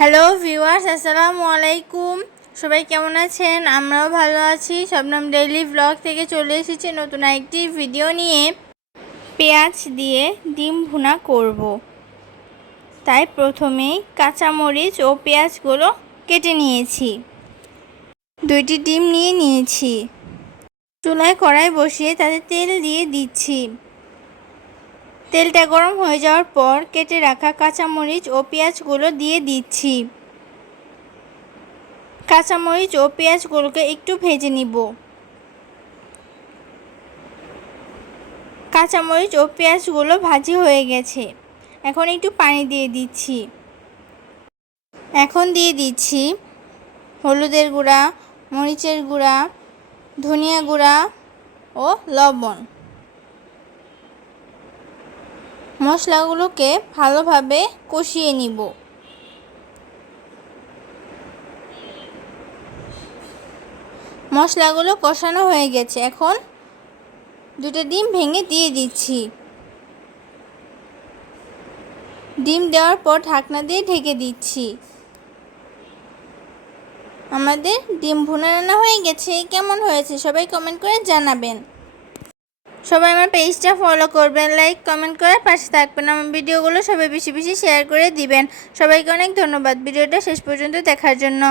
Hello viewers, আসসালামু আলাইকুম। সবাই কেমন আছেন? আমরাও ভালো আছি। শবনম ডেইলি ব্লগ থেকে চলে এসেছি নতুন একটি ভিডিও নিয়ে। পেঁয়াজ দিয়ে ডিম ভুনা করব। তাই প্রথমেই কাঁচামরিচ ও পেঁয়াজগুলো কেটে নিয়েছি। 2টি ডিম নিয়েছি। চুলায় কড়াই বসিয়ে তাতে তেল দিয়ে দিচ্ছি। তেলটা গরম হয়ে যাওয়ার পর কেটে রাখা কাঁচামরিচ ও পেঁয়াজগুলো দিয়ে দিচ্ছি। কাঁচামরিচ ও পেঁয়াজগুলোকে একটু ভেজে নিব। কাঁচামরিচ ও পেঁয়াজগুলো ভাজি হয়ে গেছে। এখন একটু পানি দিয়ে দিচ্ছি। এখন দিয়ে দিচ্ছি হলুদের গুঁড়া, মরিচের গুঁড়া, ধনিয়া গুঁড়া ও লবণ। মশলাগুলোকে ভালোভাবে কষিয়ে নিব। মশলাগুলো কষানো হয়ে গেছে। এখন 2টা ডিম ভেঙে দিয়ে দিচ্ছি। ডিম দেওয়ার পর ঢাকনা দিয়ে ঢেকে দিচ্ছি। আমাদের ডিম ভুনা রান্না হয়ে গেছে। কেমন হয়েছে সবাই কমেন্ট করে জানাবেন। সবাই আমার পেজটা ফলো করবেন, লাইক কমেন্ট করে পাশে থাকবেন। আমার ভিডিওগুলো সবাই বেশি বেশি শেয়ার করে দিবেন। সবাইকে অনেক ধন্যবাদ ভিডিওটা শেষ পর্যন্ত দেখার জন্য।